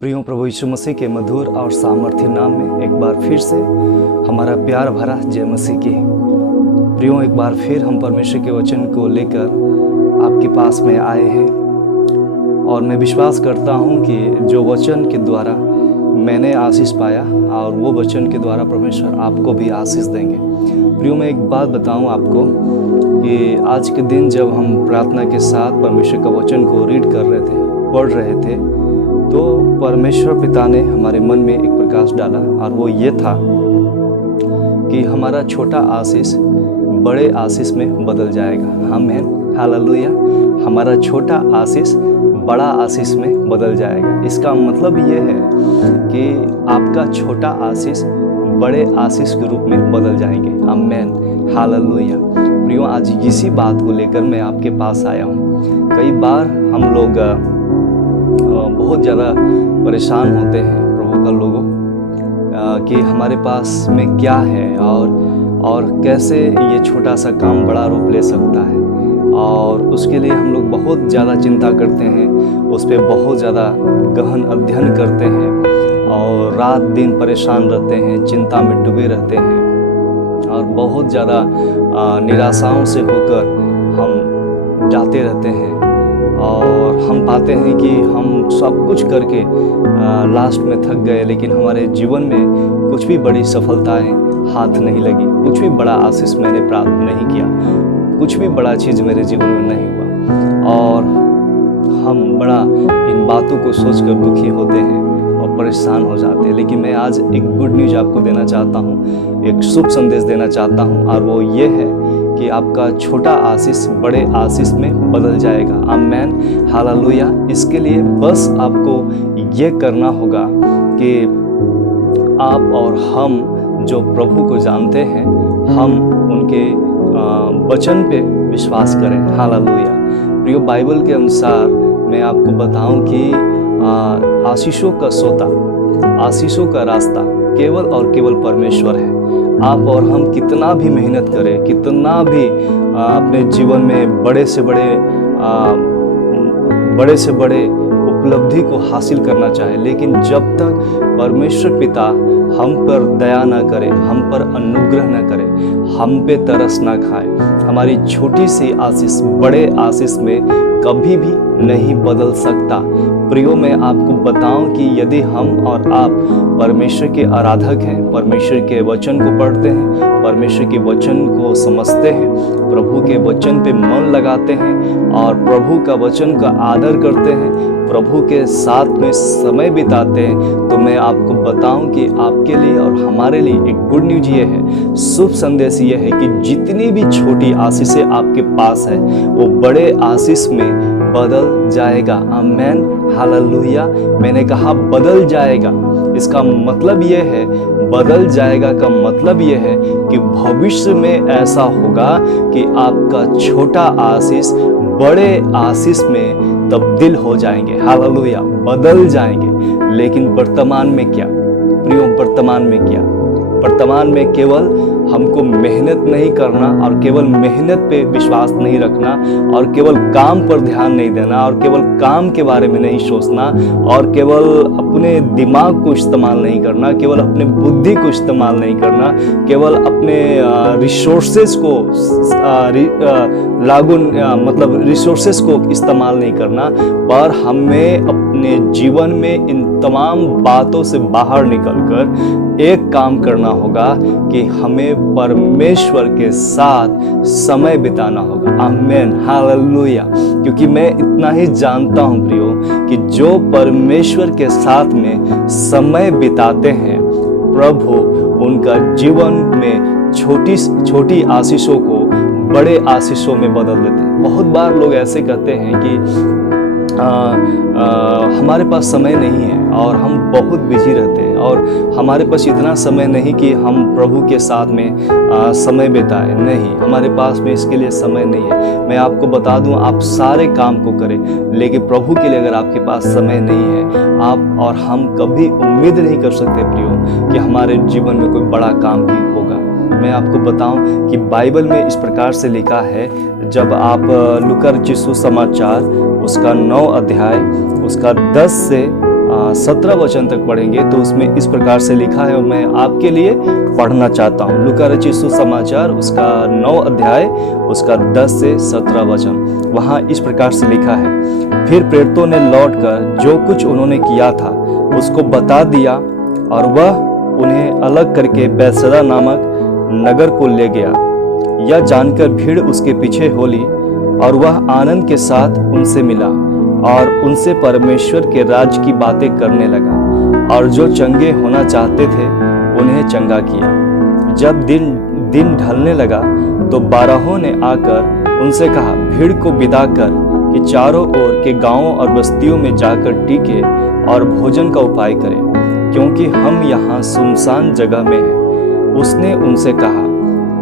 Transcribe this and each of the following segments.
प्रियो प्रभु यीशु मसीह के मधुर और सामर्थ्य नाम में एक बार फिर से हमारा प्यार भरा जय मसीह की। प्रियो, एक बार फिर हम परमेश्वर के वचन को लेकर आपके पास में आए हैं और मैं विश्वास करता हूं कि जो वचन के द्वारा मैंने आशीष पाया और वो वचन के द्वारा परमेश्वर आपको भी आशीष देंगे। प्रियो, मैं एक बात बताऊं आपको कि आज के दिन जब हम प्रार्थना के साथ परमेश्वर का वचन को रीड कर रहे थे, पढ़ रहे थे, तो परमेश्वर पिता ने हमारे मन में एक प्रकाश डाला और वो ये था कि हमारा छोटा आशीष बड़े आशीष में बदल जाएगा। आमीन, हालेलुया। हमारा छोटा आशीष बड़ा आशीष में बदल जाएगा। इसका मतलब ये है कि आपका छोटा आशीष बड़े आशीष के रूप में बदल जाएंगे। आमीन, हालेलुया। प्रियो, आज इसी बात को लेकर मैं आपके पास आया हूँ। कई बार हम लोग बहुत ज़्यादा परेशान होते हैं प्रभु का लोगों कि हमारे पास में क्या है और कैसे ये छोटा सा काम बड़ा रूप ले सकता है, और उसके लिए हम लोग बहुत ज़्यादा चिंता करते हैं, उस पर बहुत ज़्यादा गहन अध्ययन करते हैं और रात दिन परेशान रहते हैं, चिंता में डूबे रहते हैं और बहुत ज़्यादा निराशाओं से होकर हम जाते रहते हैं और हम पाते हैं कि हम सब कुछ करके लास्ट में थक गए, लेकिन हमारे जीवन में कुछ भी बड़ी सफलताएं हाथ नहीं लगी, कुछ भी बड़ा आशीष मैंने प्राप्त नहीं किया, कुछ भी बड़ा चीज़ मेरे जीवन में नहीं हुआ और हम बड़ा इन बातों को सोचकर दुखी होते हैं और परेशान हो जाते हैं। लेकिन मैं आज एक गुड न्यूज़ आपको देना चाहता हूँ, एक शुभ संदेश देना चाहता हूँ, और वो ये है कि आपका छोटा आशीष बड़े आशीष में बदल जाएगा। आमीन, हालेलुया। इसके लिए बस आपको ये करना होगा कि आप और हम जो प्रभु को जानते हैं, हम उनके वचन पे विश्वास करें। हालेलुया। प्रियो, बाइबल के अनुसार मैं आपको बताऊं कि आशीषों का सोता, आशीषों का रास्ता केवल और केवल परमेश्वर है। आप और हम कितना भी मेहनत करें, कितना भी अपने जीवन में बड़े से बड़े उपलब्धि को हासिल करना चाहे, लेकिन जब तक परमेश्वर पिता हम पर दया ना करे, हम पर अनुग्रह ना करे, हम पे तरस ना खाए, हमारी छोटी सी आशीष बड़े आशीष में कभी भी नहीं बदल सकता। प्रियो, मैं आपको बताऊं कि यदि हम और आप परमेश्वर के आराधक हैं, परमेश्वर के वचन को पढ़ते हैं, परमेश्वर के वचन को समझते हैं, प्रभु के वचन पे मन लगाते हैं और प्रभु का वचन का आदर करते हैं, प्रभु के साथ में समय बिताते हैं, तो मैं आपको बताऊं कि आपके लिए और हमारे लिए एक गुड न्यूज ये है, शुभ संदेश ये है कि जितनी भी छोटी आशीषें आपके पास है वो बड़े आशीष में बदल जाएगा। आमीन, हालेलुया। मैंने कहा बदल जाएगा। इसका मतलब ये है, बदल जाएगा का मतलब ये है कि भविष्य में ऐसा होगा कि आपका छोटा आशीष बड़े आशीष में तब्दील हो जाएंगे। हालेलुया, बदल जाएंगे। लेकिन वर्तमान में क्या प्रियो, वर्तमान में क्या? वर्तमान में केवल हमको मेहनत नहीं करना और केवल मेहनत पे विश्वास नहीं रखना और केवल काम पर ध्यान नहीं देना और केवल काम के बारे में नहीं सोचना और केवल अपने दिमाग को इस्तेमाल नहीं करना, केवल अपने बुद्धि को इस्तेमाल नहीं करना, केवल अपने रिसोर्सेज को रिसोर्सेज को इस्तेमाल नहीं करना, पर हमें अपने जीवन में इन तमाम बातों से बाहर निकलकर एक काम करना होगा कि हमें परमेश्वर के साथ समय बिताना होगा। आमीन, हालेलुया। क्योंकि मैं इतना ही जानता हूं प्रियो कि जो परमेश्वर के साथ में समय बिताते हैं, प्रभु उनका जीवन में छोटी छोटी आशीषों को बड़े आशीषों में बदल देते हैं। बहुत बार लोग ऐसे कहते हैं कि हमारे पास समय नहीं है और हम बहुत बिजी रहते हैं और हमारे पास इतना समय नहीं कि हम प्रभु के साथ में समय बिताएं। नहीं, हमारे पास में इसके लिए समय नहीं है। मैं आपको बता दूं, आप सारे काम को करें, लेकिन प्रभु के लिए अगर आपके पास समय नहीं है, आप और हम कभी उम्मीद नहीं कर सकते प्रियो कि हमारे जीवन में कोई बड़ा काम भी होगा। मैं आपको बताऊं कि बाइबल में इस प्रकार से लिखा है, जब आप लूका रचित सुसमाचार उसका 9 अध्याय उसका 10 से 17 वचन तक पढ़ेंगे तो उसमें इस प्रकार से लिखा है और मैं आपके लिए पढ़ना चाहता हूँ। लूका रचित सुसमाचार उसका 9 अध्याय उसका 10 से 17 वचन। वहाँ इस प्रकार से लिखा है, फिर प्रेरितों ने लौटकर जो कुछ उन्होंने किया था उसको बता दिया और वह उन्हें अलग करके बैतसैदा नामक नगर को ले गया। यह जानकर भीड़ उसके पीछे होली और वह आनंद के साथ उनसे मिला और उनसे परमेश्वर के राज्य की बातें करने लगा और जो चंगे होना चाहते थे उन्हें चंगा किया। जब दिन ढलने लगा तो 12 ने आकर उनसे कहा, भीड़ को विदा कर कि चारों ओर के गांवों और बस्तियों में जाकर टीके और भोजन का उपाय करें, क्योंकि हम यहाँ सुनसान जगह में हैं। उसने उनसे कहा,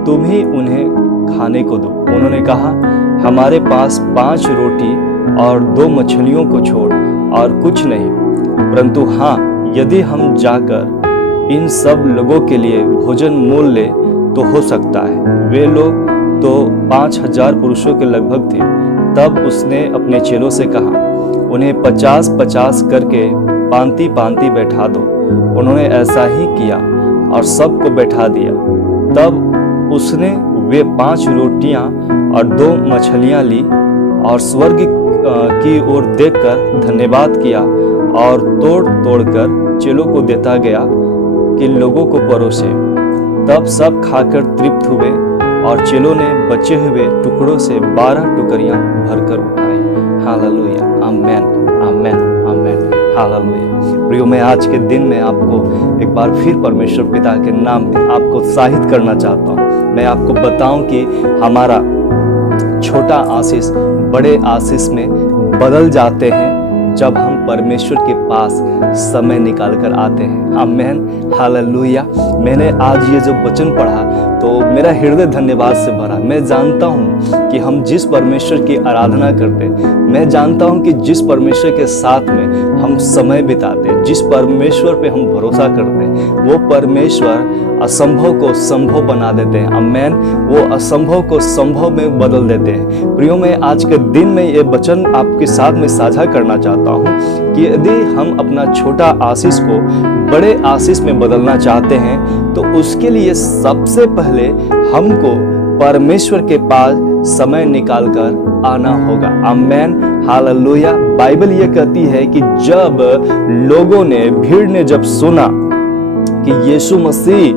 तुम ही उन्हें खाने को दो। उन्होंने कहा, हमारे पास 5 रोटी और 2 मछलियों को छोड़ और कुछ नहीं, परंतु हाँ, यदि हम जाकर इन सब लोगों के लिए भोजन मोल ले तो हो सकता है। वे लोग तो 5000 पुरुषों के लगभग थे। तब उसने अपने चेलों से कहा, उन्हें 50-50 करके पांति पांति बैठा दो। उन्होंने ऐसा ही किया और सबको बैठा दिया। तब उसने वे 5 रोटियां और 2 मछलियां ली और स्वर्ग की ओर देखकर धन्यवाद किया और तोड़ तोड़कर चेलों को देता गया कि लोगों को परोसे। तब सब खाकर तृप्त हुए और चेलों ने बचे हुए टुकड़ों से 12 टुकड़ियां भरकर उठाई। हालेलुया, आमेन, आमेन, आमेन, हालेलुया। प्रियो, मैं आज के दिन में आपको एक बार फिर परमेश्वर पिता के नाम में आपको उत्साहित करना चाहता हूँ। मैं आपको बताऊं कि हमारा छोटा आशीष बड़े आशीष में बदल जाते हैं जब हम परमेश्वर के पास समय निकाल कर आते हैं। आमेन, हालेलुया। मैंने आज ये जो वचन पढ़ा तो मेरा हृदय धन्यवाद से भरा। मैं जानता हूँ कि हम जिस परमेश्वर की आराधना करते, मैं जानता हूँ कि जिस परमेश्वर के साथ में हम समय बिताते, जिस परमेश्वर पे हम भरोसा करते, वो परमेश्वर असंभव को संभव बना देते हैं। आमेन, वो असंभव को संभव में बदल देते हैं। प्रियो, मैं आज के दिन में ये वचन आपके साथ में साझा करना चाहता हूँ कि यदि हम अपना छोटा आशीष को बड़े आशीष में बदलना चाहते हैं तो उसके लिए सबसे पहले हमको परमेश्वर के पास समय निकाल कर आना होगा। आमेन, हालेलुया। बाइबल ये कहती है कि जब लोगों ने, भीड़ ने जब सुना कि यीशु मसीह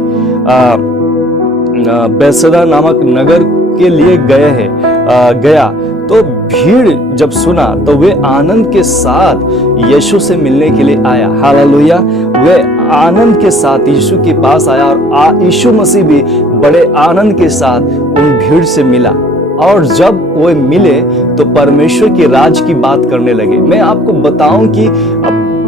बैतसैदा नामक नगर के लिए गया तो भीड़ जब सुना तो वे आनंद के साथ यीशु से मिलने के लिए आया। हालेलुया। वे आनंद के साथ यीशु के पास आया और यीशु मसीह भी बड़े आनंद के साथ उन भीड़ से मिला और जब वो मिले तो परमेश्वर के राज की बात करने लगे। मैं आपको बताऊं कि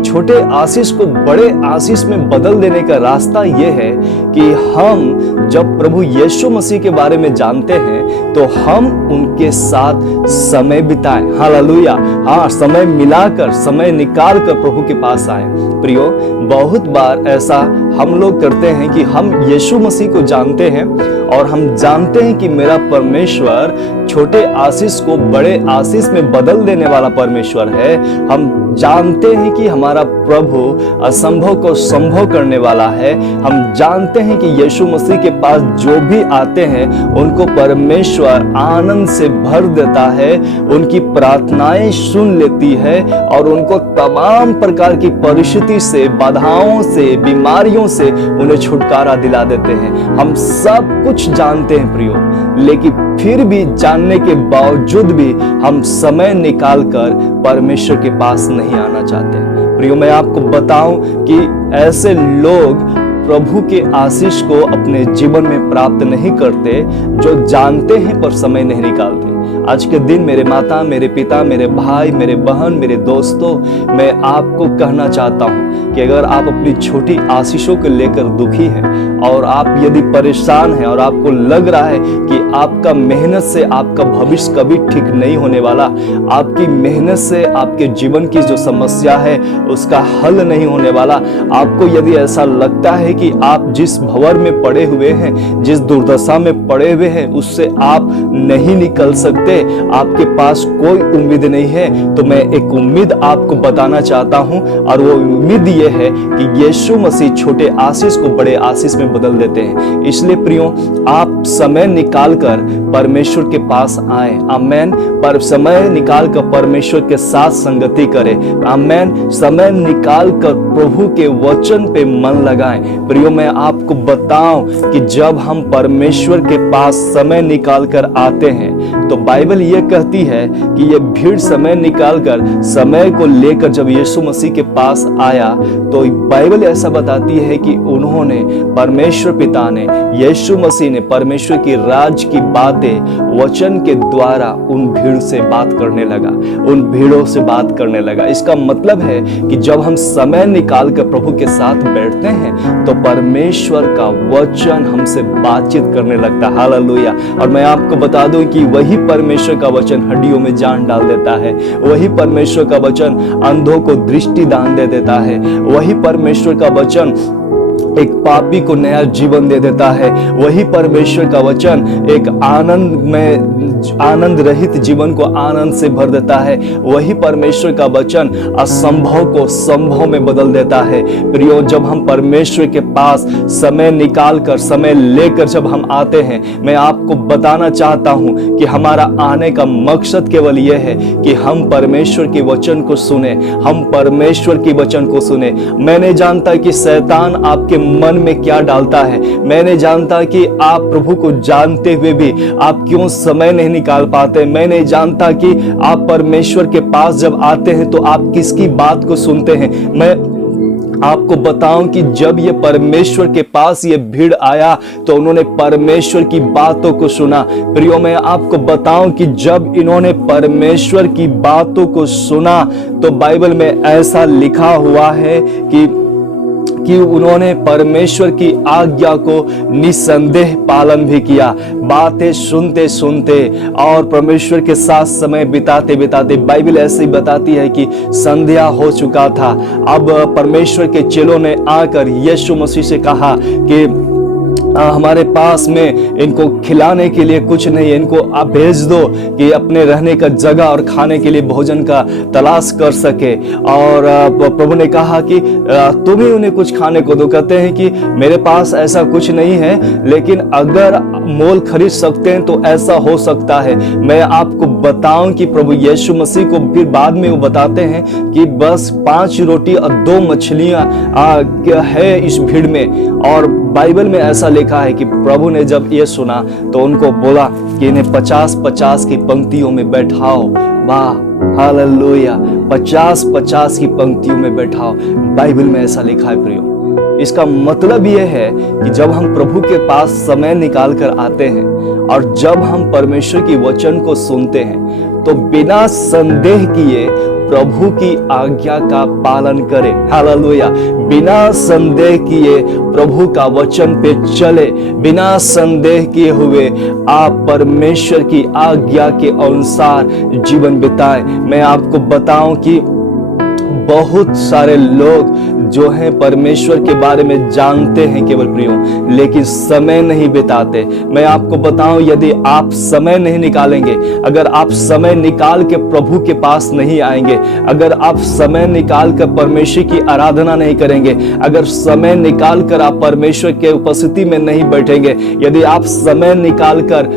छोटे आशीष को बड़े आशीष में बदल देने का रास्ता यह है कि हम जब प्रभु यीशु मसीह के बारे में जानते हैं तो हम उनके साथ समय बिताएं। हालेलुया। हाँ, समय मिलाकर, समय निकाल कर प्रभु के पास आए। प्रियो, बहुत बार ऐसा हम लोग करते हैं कि हम यीशु मसीह को जानते हैं और हम जानते हैं कि मेरा परमेश्वर छोटे आशीष को बड़े आशीष में बदल देने वाला परमेश्वर है। हम जानते हैं कि हमारा प्रभु असंभव को संभव करने वाला है। हम जानते हैं कि यीशु मसीह के पास जो भी आते हैं उनको परमेश्वर आनंद से भर देता है, उनकी प्रार्थनाएं सुन लेती है और उनको तमाम प्रकार की परिस्थिति से, बाधाओं से, बीमारियों से उन्हें छुटकारा दिला देते हैं। हम सब कुछ जानते हैं प्रियो, लेकिन फिर भी जानने के बावजूद भी हम समय निकालकर परमेश्वर के पास नहीं आना चाहते। प्रियो, मैं आपको बताऊं कि ऐसे लोग प्रभु के आशीष को अपने जीवन में प्राप्त नहीं करते जो जानते हैं पर समय नहीं निकालते। आज के दिन मेरे माता, मेरे पिता, मेरे भाई, मेरे बहन, मेरे दोस्तों, मैं आपको कहना चाहता हूं कि अगर आप अपनी छोटी आशीषों को लेकर दुखी हैं और आप यदि परेशान हैं और आपको लग रहा है कि आपका मेहनत से आपका भविष्य कभी ठीक नहीं होने वाला, आपकी मेहनत से आपके जीवन की जो समस्या है उसका हल नहीं होने वाला, आपको यदि ऐसा लगता है कि आप जिस भंवर में पड़े हुए हैं, जिस दुर्दशा में पड़े हुए हैं, उससे आप नहीं निकल सकते सकते, आपके पास कोई उम्मीद नहीं है, तो मैं एक उम्मीद आपको बताना चाहता हूं, और वो उम्मीद ये है कि यीशु मसीह छोटे आशीष को बड़े आशीष में बदल देते हैं। इसलिए प्रियो, आप समय निकाल कर परमेश्वर के पास आए, आमेन। पर समय निकाल कर परमेश्वर के साथ संगति करें, आमेन। समय निकाल कर प्रभु के वचन पे मन लगाएं। प्रियो, मैं आपको बताऊं कि जब हम परमेश्वर के पास समय निकाल कर आते हैं, तो बाइबल ये कहती है कि ये भीड़ समय निकाल कर, समय को लेकर जब यीशु मसीह के पास आया, तो बाइबल ऐसा बताती है कि उन्होंने, परमेश्वर पिता ने, यीशु मसीह ने परमेश्वर की राज की बातें वचन के द्वारा उन भीड़ से बात करने लगा, उन भीड़ों से बात करने लगा। इसका मतलब है कि जब हम समय निकाल कर प्रभु के साथ बैठते हैं, तो परमेश्वर का वचन हमसे बातचीत करने लगता है। हालेलुया। और मैं आपको बता दूं कि वही परमेश्वर का वचन हड्डियों में जान डाल देता है, वही परमेश्वर का वचन अंधों को दृष्टि दान दे देता है, वही परमेश्वर का वचन एक पापी को नया जीवन दे देता है, वही परमेश्वर का वचन एक आनंद रहित जीवन को आनंद से भर देता है, वही परमेश्वर का वचन असंभव को संभव में बदल देता है। प्रियो, जब हम परमेश्वर के पास समय निकाल कर, समय लेकर जब हम आते हैं, मैं आपको बताना चाहता हूं कि हमारा आने का मकसद केवल यह है कि हम परमेश्वर के वचन को सुने, हम परमेश्वर के वचन को सुने। मैं नहीं जानता कि शैतान आपके मन में क्या डालता है, मैं नहीं जानता कि आप प्रभु को जानते हुए भी आप क्यों समय नहीं निकाल पाते, मैं नहीं जानता कि आप परमेश्वर के पास जब आते हैं तो आप किसकी बात को सुनते हैं। मैं आपको बताऊं कि जब ये परमेश्वर के पास ये भीड़ आया, तो उन्होंने परमेश्वर की बातों को सुना। प्रियो, मैं आपको बताऊं कि जब इन्होंने परमेश्वर की बातों को सुना, तो बाइबल में ऐसा लिखा हुआ है कि उन्होंने परमेश्वर की आज्ञा को निसंदेह पालन भी किया। बातें सुनते सुनते और परमेश्वर के साथ समय बिताते बिताते, बाइबल ऐसे ही बताती है कि संध्या हो चुका था। अब परमेश्वर के चेलों ने आकर यीशु मसीह से कहा कि हमारे पास में इनको खिलाने के लिए कुछ नहीं है, इनको आप भेज दो कि अपने रहने का जगह और खाने के लिए भोजन का तलाश कर सके। और प्रभु ने कहा कि तुम ही उन्हें कुछ खाने को दो। कहते हैं कि मेरे पास ऐसा कुछ नहीं है, लेकिन अगर मोल खरीद सकते हैं तो ऐसा हो सकता है। मैं आपको बताऊं कि प्रभु यीशु मसीह को फिर बाद में वो बताते हैं कि बस 5 रोटी और 2 मछलियां है इस भीड़ में। और बाइबल में ऐसा लिखा है कि प्रभु ने जब ये सुना तो उनको बोला कि इन्हें 50-50 की पंक्तियों में बैठाओ। वाह, हालेलुया, 50-50 की पंक्तियों में बैठाओ। बाइबल में ऐसा लिखा है प्रियो। इसका मतलब यह है कि जब हम प्रभु के पास समय निकाल कर आते हैं और जब हम परमेश्वर की वचन को सुनते हैं, तो बिना संदेह किए प्रभु की आज्ञा का पालन करें। हालेलुया। बिना संदेह किए प्रभु का वचन पे चले, बिना संदेह किए हुए आप परमेश्वर की आज्ञा के अनुसार जीवन बिताएं। मैं आपको बताऊं कि बहुत सारे लोग जो हैं परमेश्वर के बारे में जानते हैं केवल प्रियो, लेकिन समय नहीं बिताते। मैं आपको बताऊं, यदि आप समय नहीं निकालेंगे, अगर आप समय निकाल के प्रभु के पास नहीं आएंगे, अगर आप समय निकाल कर परमेश्वर की आराधना नहीं करेंगे, अगर समय निकाल कर आप परमेश्वर के उपस्थिति में नहीं बैठेंगे, यदि आप समय निकाल कर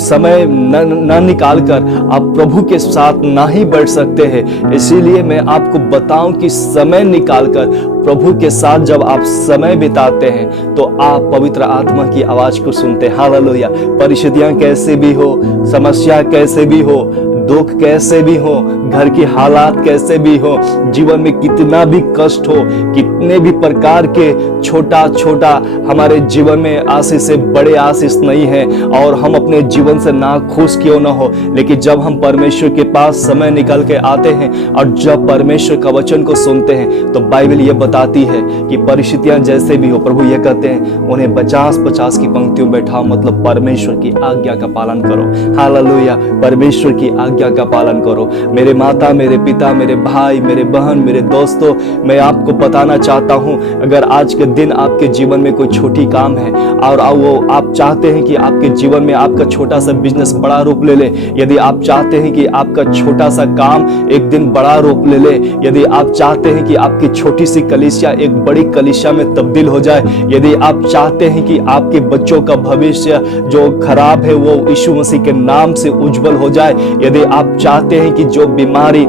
समय न निकाल कर आप प्रभु के साथ ना ही बैठ सकते हैं। इसीलिए मैं आपको बताऊं कि समय निकालकर प्रभु के साथ जब आप समय बिताते हैं, तो आप पवित्र आत्मा की आवाज को सुनते हैं। हालेलुया। परिस्थितियां कैसे भी हो, समस्या कैसे भी हो, दुख कैसे भी हो, घर की हालात कैसे भी हो, जीवन में कितना भी कष्ट हो, कितने भी प्रकार के छोटा छोटा हमारे जीवन में आशीष से बड़े आशीष नहीं है, और हम अपने जीवन से ना खुश क्यों ना हो, लेकिन जब हम परमेश्वर के पास समय निकाल के आते हैं और जब परमेश्वर का वचन को सुनते हैं, तो बाइबल ये बताती है कि परिस्थितियां जैसे भी हो, प्रभु ये कहते हैं उन्हें 50-50 की पंक्तियों बैठाओ, मतलब परमेश्वर की आज्ञा का पालन करो। हालेलुया। परमेश्वर की आज्ञा आज्ञा का पालन करो। मेरे माता, मेरे पिता, मेरे भाई, मेरे बहन, मेरे दोस्तों, मैं आपको बताना चाहता हूं, अगर आज के दिन आपके जीवन में कोई छोटी काम है और वो आप चाहते हैं कि आपके जीवन में आपका छोटा सा बिजनेस बड़ा रूप ले ले, यदि आप चाहते हैं कि आपका छोटा सा काम एक दिन बड़ा रूप ले ले, यदि आप चाहते हैं कि आपकी छोटी सी कलीसिया एक बड़ी कलीसिया में तब्दील हो जाए, यदि आप चाहते हैं कि आपके बच्चों का भविष्य जो खराब है वो यीशु मसीह के नाम से उज्जवल हो जाए, यदि आप चाहते हैं कि जो बीमारी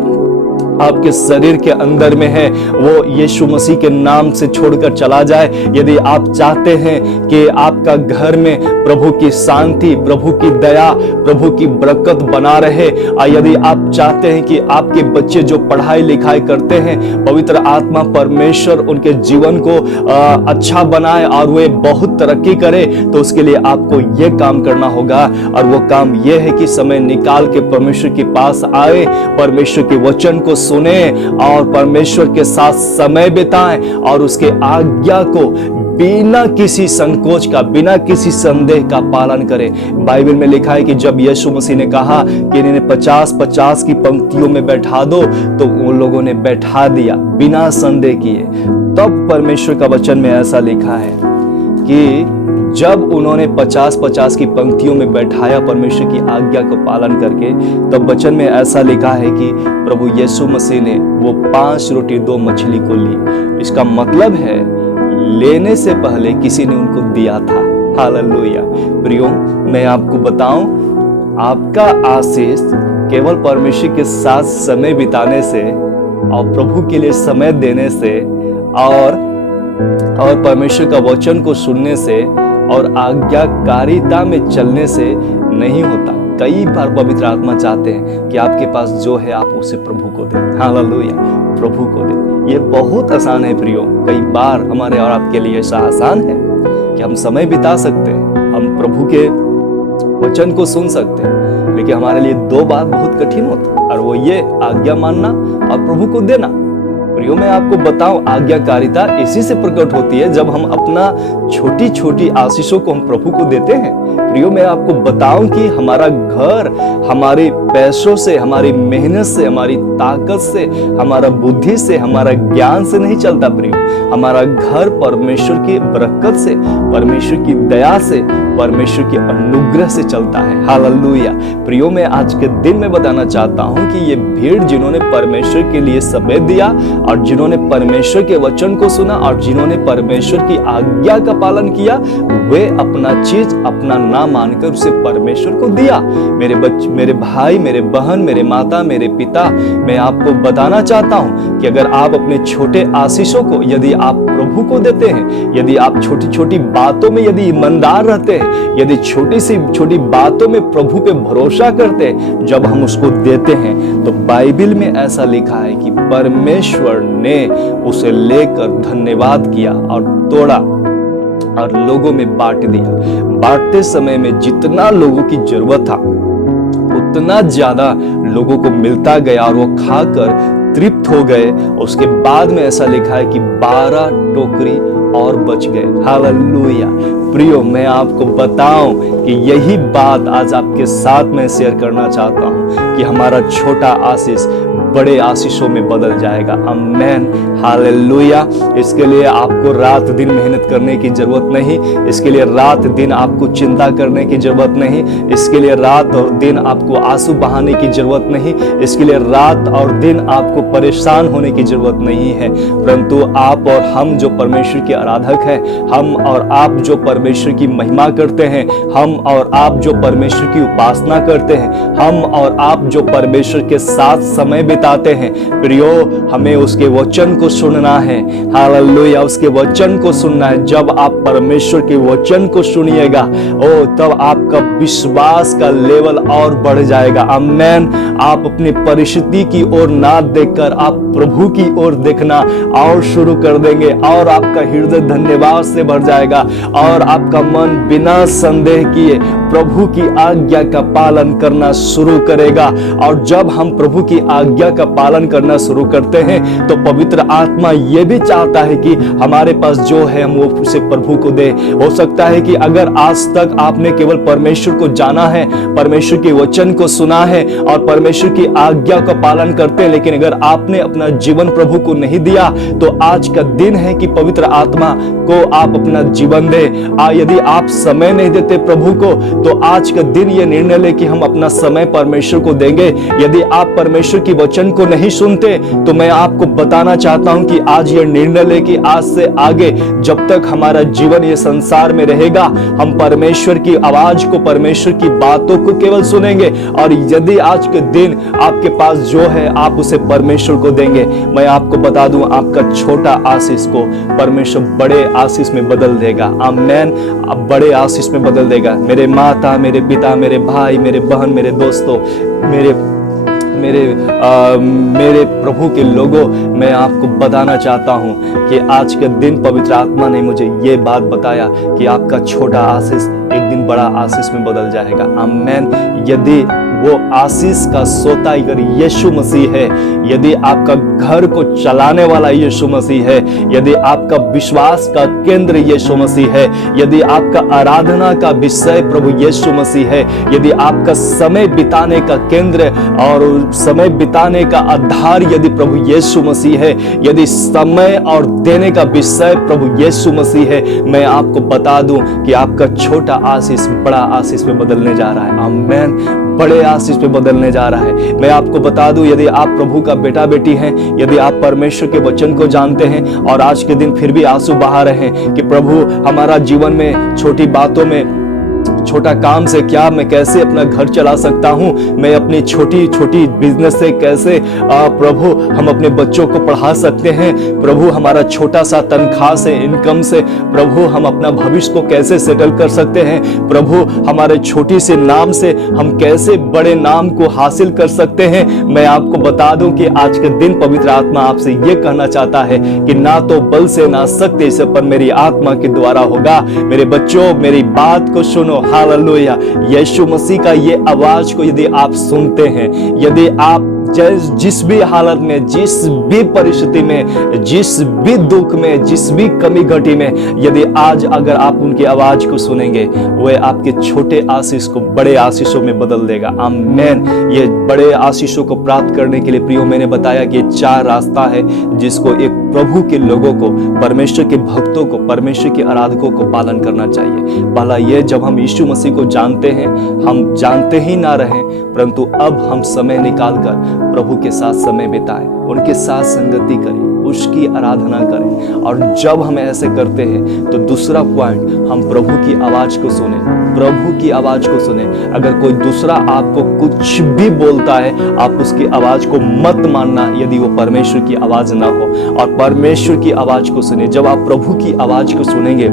आपके शरीर के अंदर में है वो यीशु मसीह के नाम से छोड़कर चला जाए, यदि आप चाहते हैं कि आपका घर में प्रभु की शांति, प्रभु की दया, प्रभु की बरकत बना रहे, यदि आप चाहते हैं कि आपके बच्चे जो पढ़ाई लिखाई करते हैं पवित्र आत्मा परमेश्वर उनके जीवन को अच्छा बनाए और वे बहुत तरक्की करे, तो उसके लिए आपको ये काम करना होगा। और वो काम ये है कि समय निकाल के परमेश्वर के पास आए, परमेश्वर के वचन को सुने और परमेश्वर के साथ समय बिताएं और उसके आज्ञा को बिना किसी संकोच का, बिना किसी संदेह का पालन करें। बाइबल में लिखा है कि जब यीशु मसीह ने कहा कि इन्हें 50-50 की पंक्तियों में बैठा दो, तो उन लोगों ने बैठा दिया बिना संदेह किए। तब परमेश्वर का वचन में ऐसा लिखा है कि जब उन्होंने 50-50 की पंक्तियों में बैठाया परमेश्वर की आज्ञा को पालन करके, तब वचन में ऐसा लिखा है कि प्रभु यीशु मसीह ने वो 5 रोटी 2 मछली को ली। इसका मतलब है लेने से पहले किसी ने उनको दिया था। हालेलुया। प्रियो, मैं आपको बताऊं, आपका आशीष केवल परमेश्वर के साथ समय बिताने से और प्रभु के लिए समय देने से और परमेश्वर का वचन को सुनने से और आज्ञाकारिता में चलने से नहीं होता। कई बार पवित्र आत्मा चाहते हैं कि आपके पास जो है आप उसे प्रभु को दें। हालेलुया, प्रभु को दें। ये बहुत आसान है प्रियो, कई बार हमारे और आपके लिए ऐसा आसान है कि हम समय बिता सकते हैं, हम प्रभु के वचन को सुन सकते हैं, लेकिन हमारे लिए 2 बात बहुत कठिन होता है, और वो ये आज्ञा मानना और प्रभु को देना। प्रियो, मैं आपको बताऊं, आज्ञाकारिता इसी से प्रकट होती है जब हम अपना छोटी छोटी आशीषों को हम प्रभु को देते हैं। प्रियो, मैं आपको बताऊं कि हमारा घर हमारे पैसों से, हमारी मेहनत से, हमारी ताकत से, हमारा बुद्धि से, हमारा ज्ञान से नहीं चलता। प्रियो, हमारा घर परमेश्वर की बरकत से, परमेश्वर की दया से, परमेश्वर के अनुग्रह से चलता है। हालेलुया। प्रियो, मैं आज के दिन में बताना चाहता हूं कि ये भीड़ जिन्होंने परमेश्वर के लिए समय दिया और जिन्होंने परमेश्वर के वचन को सुना और जिन्होंने परमेश्वर की आज्ञा का पालन किया, वे अपना चीज अपना ना मानकर उसे परमेश्वर को दिया। मेरे भाई, मेरे बहन, मेरे माता, मेरे पिता, मैं आपको बताना चाहता हूं कि अगर आप अपने छोटे आशीषों को यदि आप प्रभु को देते हैं, यदि आप छोटी छोटी बातों में यदि ईमानदार रहते हैं, यदि छोटी सी छोटी बातों में प्रभु पे भरोसा करते हैं, जब हम उसको देते हैं, तो बाइबल में ऐसा लिखा है कि परमेश्वर ने उसे लेकर धन्यवाद किया और तोड़ा और लोगों में बांट दिया। बांटते समय में जितना लोगों की जरूरत था उतना ज्यादा लोगों को मिलता गया और वो खाकर तृप्त हो गए। उसके बाद में ऐसा लिखा है कि 12 टोकरी और बच गए। हालेलुया। प्रियो, मैं आपको बताऊं कि यही बात आज आपके साथ मैं शेयर करना चाहता हूं कि हमारा छोटा आशीष बड़े आशीषों में बदल जाएगा। आमेन। हालेलुया। इसके लिए आपको रात दिन मेहनत करने की जरूरत नहीं, इसके लिए रात दिन आपको चिंता करने की जरूरत नहीं, इसके लिए रात और दिन आपको आंसू बहाने की जरूरत नहीं, इसके लिए रात और दिन आपको परेशान होने की जरूरत नहीं है। परंतु आप और हम जो परमेश्वर के आराधक हैं, हम और आप जो परमेश्वर की महिमा करते हैं, हम और आप जो परमेश्वर की उपासना करते हैं, हम और आप जो परमेश्वर के साथ समय बिताते हैं, प्रियो, हमें उसके वचन को सुनना है। हालेलुया। उसके वचन को सुनना है। जब आप परमेश्वर के वचन को सुनिएगा, तब आपका विश्वास का लेवल और बढ़ जाएगा। आमेन। आप अपनी परिस्थिति की ओर ना देखकर आप प्रभु की ओर देखना और शुरू कर देंगे और आपका हृदय धन्यवाद से भर जाएगा और आपका मन बिना संदेह किए प्रभु की आज्ञा का पालन करना शुरू करेगा। और जब हम प्रभु की आज्ञा आज्ञा का पालन करना शुरू करते हैं तो पवित्र आत्मा ये भी चाहता है कि हमारे पास जो है हम वो उसे प्रभु को दे। हो सकता है कि अगर आज तक आपने केवल परमेश्वर को जाना है, परमेश्वर के वचन को सुना है और परमेश्वर की आज्ञा का पालन करते हैं, लेकिन अगर आपने अपना जीवन प्रभु को नहीं दिया तो आज का दिन है कि पवित्र आत्मा को आप अपना जीवन दे। यदि आप समय नहीं देते प्रभु को तो आज का दिन ये निर्णय ले कि हम अपना समय परमेश्वर को देंगे। यदि आप परमेश्वर की वचन को नहीं सुनते तो मैं आपको बताना चाहता हूं कि आज ये निर्णय ले कि आज से आगे जब तक हमारा जीवन ये संसार में रहेगा हम परमेश्वर की आवाज को, परमेश्वर की बातों को केवल सुनेंगे। और यदि आज के दिन आपके पास जो है आप उसे परमेश्वर को देंगे, मैं आपको बता दूं आपका छोटा आशीष को परमेश्वर बड़े आशीष में बदल देगा। आमेन। बड़े आशीष में बदल देगा। मेरे माता, मेरे पिता, मेरे भाई, मेरे बहन, मेरे दोस्तों, मेरे प्रभु के लोगों, मैं आपको बताना चाहता हूं कि आज के दिन पवित्र आत्मा ने मुझे ये बात बताया कि आपका छोटा आशीष एक दिन बड़ा आशीष में बदल जाएगा। आमेन। यदि वो आशीष का सोता अगर यीशु मसीह है, यदि आपका घर को चलाने वाला यीशु मसीह है, यदि आपका विश्वास का केंद्र यीशु मसीह है, यदि आपका आराधना का विषय प्रभु यीशु मसीह है, यदि आपका समय बिताने का केंद्र और समय बिताने का आधार यदि प्रभु यीशु मसीह है, यदि समय और देने का विषय प्रभु यीशु मसीह है, मैं आपको बता दूं कि आपका छोटा आशीष बड़ा आशीष में बदलने जा रहा है। आमेन। बड़े आशीष पे बदलने जा रहा है। मैं आपको बता दूं यदि आप प्रभु का बेटा बेटी हैं, यदि आप परमेश्वर के वचन को जानते हैं और आज के दिन फिर भी आंसू बहा रहे हैं कि प्रभु हमारा जीवन में छोटी बातों में, छोटा काम से क्या मैं कैसे अपना घर चला सकता हूं, मैं अपनी छोटी छोटी बिजनेस से कैसे प्रभु हम अपने बच्चों को पढ़ा सकते हैं, प्रभु हमारा छोटा सा तनख्वाह से, इनकम से प्रभु हम अपना भविष्य को कैसे सेटल कर सकते हैं, प्रभु हमारे छोटी से नाम से हम कैसे बड़े नाम को हासिल कर सकते हैं। मैं आपको बता दूं कि आज के दिन पवित्र आत्मा आपसे ये कहना चाहता है कि ना तो बल से ना शक्ति से पर मेरी आत्मा के द्वारा होगा। मेरे बच्चों मेरी बात को सुनो। हालेलुया। यीशु मसीह का ये आवाज को यदि आप सुनते हैं, यदि आप जिस भी हालत में, जिस भी परिस्थिति में, जिस भी दुख में, जिस भी कमी घटी में, यदि आज अगर आप उनकी आवाज को सुनेंगे, वह आपके छोटे आशीष को बड़े आशीषों में बदल देगा। आमेन। ये बड़े आशीषों को प्राप्त करने के लिए प्रियो मैंने बताया कि 4 रास्ता है जिसको एक प्रभु के लोगों को, परमेश्वर के भक्तों को, परमेश्वर के आराधकों को पालन करना चाहिए। पहला ये, जब हम यीशु मसीह को जानते हैं, हम जानते ही ना रहें परंतु अब हम समय निकालकर प्रभु के साथ समय बिताएं, उनके साथ संगति करें, उसकी आराधना करें। और जब हम ऐसे करते हैं तो दूसरा पॉइंट, हम प्रभु की आवाज को सुने, प्रभु की आवाज को सुने। अगर कोई दूसरा आपको कुछ भी बोलता है, आप उसकी आवाज को मत मानना यदि वो परमेश्वर की आवाज ना हो, और परमेश्वर की आवाज को सुने। जब आप प्रभु की आवाज को सुनेंगे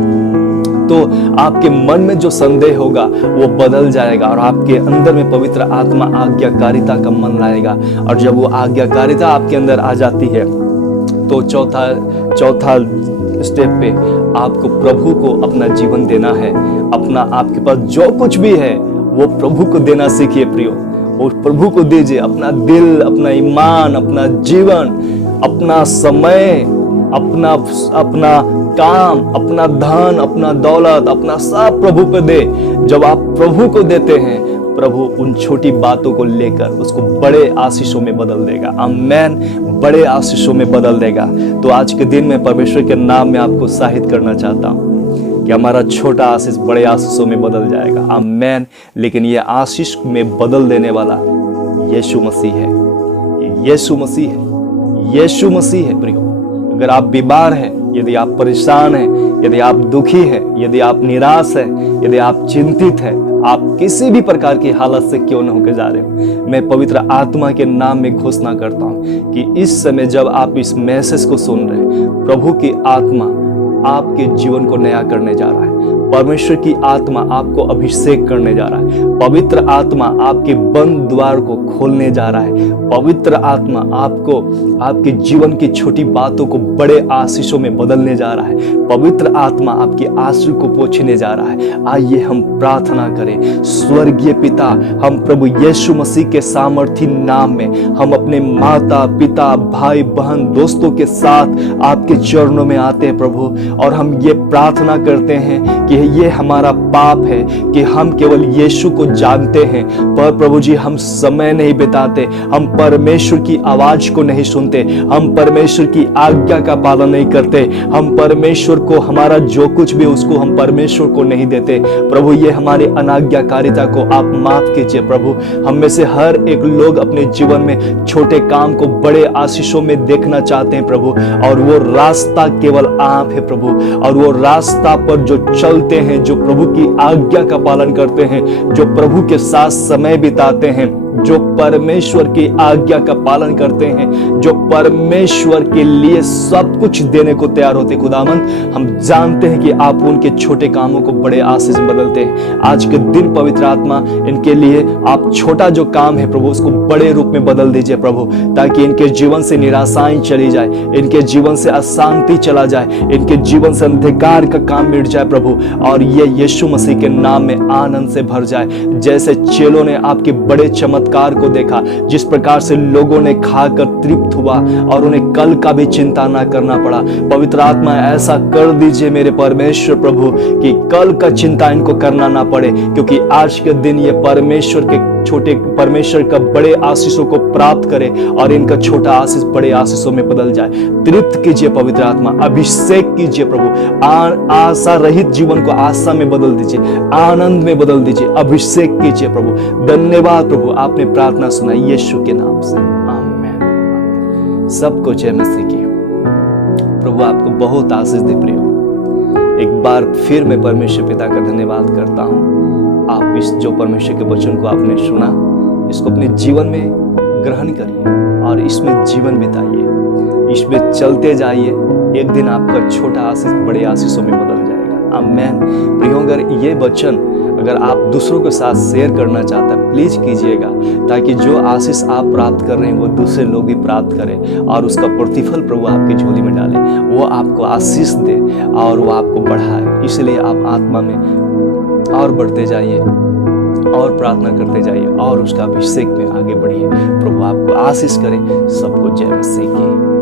तो आपके मन में जो संदेह होगा वो बदल जाएगा और आपके अंदर में पवित्र आत्मा आज्ञाकारिता का मन लाएगा। और जब वो आज्ञाकारिता आपके अंदर आ जाती है तो चौथा स्टेप पे आपको प्रभु को अपना जीवन देना है। अपना, आपके पास जो कुछ भी है वो प्रभु को देना सीखिए प्रियो। वो प्रभु को दीजिए, अपना दिल, अपना ईमान, अपना जीवन, अपना समय, अपना काम, अपना धन, अपना दौलत, अपना सब प्रभु पे दे। जब आप प्रभु को देते हैं, प्रभु उन छोटी बातों को लेकर उसको बड़े आशीषों में बदल देगा। आमेन। बड़े आशीषों में बदल देगा। तो आज के दिन में परमेश्वर के नाम में आपको उत्साहित करना चाहता हूँ कि हमारा छोटा आशीष बड़े आशीषों में बदल जाएगा। आमेन। लेकिन ये आशीष में बदल देने वाला यीशु मसीह है। यीशु मसीह है। यीशु मसीह है प्रियो। अगर आप बीमार हैं, यदि आप परेशान हैं, यदि आप दुखी हैं, यदि आप निराश हैं, यदि आप चिंतित हैं, आप किसी भी प्रकार की हालत से क्यों न होकर जा रहे हो, मैं पवित्र आत्मा के नाम में घोषणा करता हूं कि इस समय जब आप इस मैसेज को सुन रहे हैं, प्रभु की आत्मा आपके जीवन को नया करने जा रहा है। परमेश्वर की आत्मा आपको अभिषेक करने जा रहा है। पवित्र आत्मा आपके बंद द्वार को खोलने जा रहा है। पवित्र आत्मा आपको आपके जीवन की छोटी बातों को बड़े आशीषों में बदलने जा रहा है। पवित्र आत्मा आपकी आंसू को पोंछने जा रहा है। आइए हम प्रार्थना करें। स्वर्गीय पिता, हम प्रभु यीशु मसीह के सामर्थी नाम में हम अपने माता पिता भाई बहन दोस्तों के साथ आपके चरणों में आते हैं प्रभु, और हम ये प्रार्थना करते हैं कि ये हमारा पाप है कि हम केवल यीशु को जानते हैं, पर प्रभु जी हम समय नहीं बिताते, हम परमेश्वर की आवाज को नहीं सुनते, हम परमेश्वर की आज्ञा का पालन नहीं करते, हम परमेश्वर को हमारा जो कुछ भी उसको हम परमेश्वर को नहीं देते। प्रभु ये हमारी अनाज्ञाकारिता को आप माफ कीजिए प्रभु। हम में से हर एक लोग अपने जीवन में छोटे काम को बड़े आशीषों में देखना चाहते हैं प्रभु, और वो रास्ता केवल आप है प्रभु, और वो रास्ता पर जो चलते हैं, जो प्रभु की आज्ञा का पालन करते हैं, जो प्रभु के साथ समय बिताते हैं, जो परमेश्वर की आज्ञा का पालन करते हैं, जो परमेश्वर के लिए सब कुछ देने को तैयार होते खुदावंद, हम जानते हैं कि आप उनके छोटे कामों को बड़े आशीष में बदलते हैं। आज के दिन पवित्र आत्मा इनके लिए आप छोटा जो काम है प्रभु उसको बड़े रूप में बदल दीजिए प्रभु, ताकि इनके जीवन से निराशाएं चली जाए, इनके जीवन से अशांति चला जाए, इनके जीवन से अंधकार का काम मिट जाए प्रभु, और ये यीशु मसीह के नाम में आनंद से भर जाए। जैसे चेलों ने आपके बड़े चमत्कार को देखा, जिस प्रकार से लोगों ने खाकर तृप्त हुआ और उन्हें कल का भी चिंता ना करना पड़ा, पवित्र आत्मा ऐसा कर दीजिए मेरे परमेश्वर प्रभु कि कल का चिंता इनको करना ना पड़े, क्योंकि आज के दिन ये परमेश्वर के छोटे परमेश्वर का बड़े आशीषों को प्राप्त करे और इनका छोटा आशीष बड़े आशीषों में बदल जाए। तृप्त कीजिए पवित्र आत्मा, अभिषेक कीजिए प्रभु, आशा रहित जीवन को आशा में बदल दीजिए, आनंद में बदल दीजिए, अभिषेक कीजिए प्रभु। धन्यवाद प्रभु, आपने प्रार्थना सुनाई यीशु के नाम से, आमीन। सबको जय मसीह की। प्रभु आपको बहुत आशीष दे प्रियो। एक बार फिर मैं परमेश्वर पिता का धन्यवाद करता हूँ। आप इस जो परमेश्वर के वचन को आपने सुना, इसको अपने जीवन में ग्रहण करिए और इसमें जीवन बिताइए, इसमें चलते जाइए। एक दिन आपका छोटा आशीष बड़े आशीषों में बदल जाएगा। आमीन। प्रियो, अगर ये वचन अगर आप दूसरों के साथ शेयर करना चाहते हैं, प्लीज कीजिएगा, ताकि जो आशीष आप प्राप्त कर रहे हैं वो दूसरे लोग भी प्राप्त करें और उसका प्रतिफल प्रभु आपकी झोली में डाले, वो आपको आशीष दे और वो आपको बढ़ाए। इसलिए आप आत्मा में और बढ़ते जाइए और प्रार्थना करते जाइए और उसका अभिषेक में आगे बढ़िए। प्रभु आपको आशीष करे। सबको जय मसीह की।